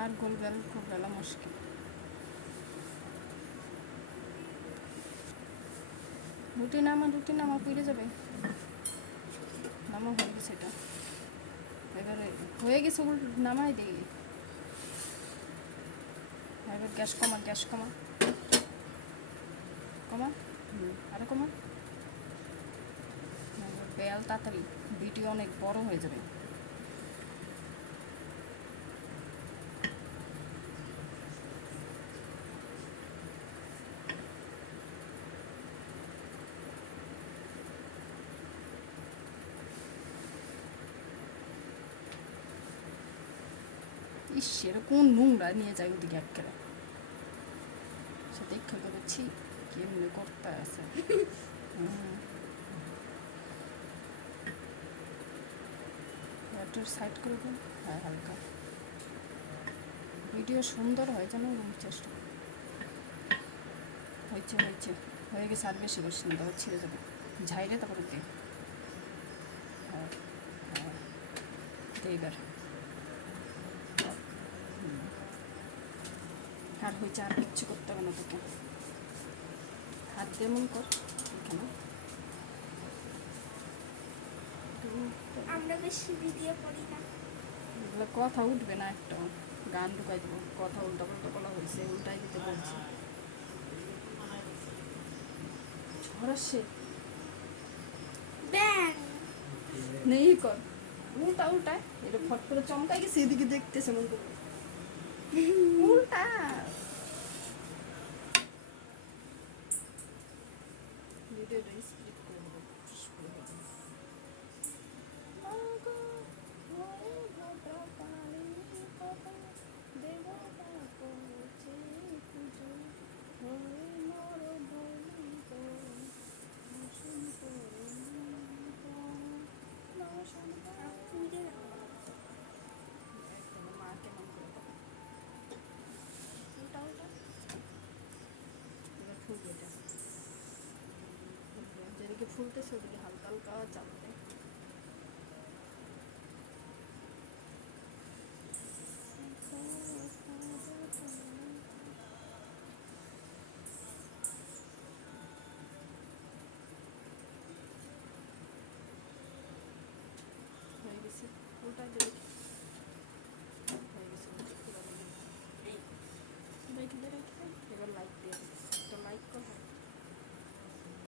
আর গোল bell খুব বেলা মুশকিল। রুটি নামা পুড়ে যাবে। নামা হয়ে গেছে, এটা এবারে হয়ে গেছে, নামাই দিই। এবার গ্যাস কমা আরো কমা। বেল তাড়াতাড়ি, ভিডিও অনেক বড় হয়ে যাবে। ইস, এরকম নোংরা নিয়ে যায় ওদিকে একেবারে। সে দেখা করেছি কেমনি করতে আছে। একটু সাইড করে দিন। হ্যাঁ, হালকা ভিডিও সুন্দর হয় যেন, চেষ্টা হয়েছে হয়ে গেছে। আর বেশি বেশি দাও, ছিঁড়ে যাবে। ঝাইরে তারপরে দে। হ্যাঁ এইবার আর হয়েছে, আর কিচ্ছু করতে হবে না তোকে। হাত দিয়ে মন কর এখানে। আমরা বেশি ভিডিও করি না, এগুলো কথা উঠবে না, একটা গান ঢুকাই দেবো। কথা উল্টা পাল্টা বলা হয়েছে, উল্টাই দিতে বলছি। ঝড়াচ্ছে ব্যাং নেই কর, উল্টা এটা ফট করে চমকাই গেছে, এদিকে দেখতেছে মন করে। উল্টা ভিডিওটা স্প্লিট করে দেবো। যেদিকে ফুলতেছে ওদিকে হালকা হালকা চাপ।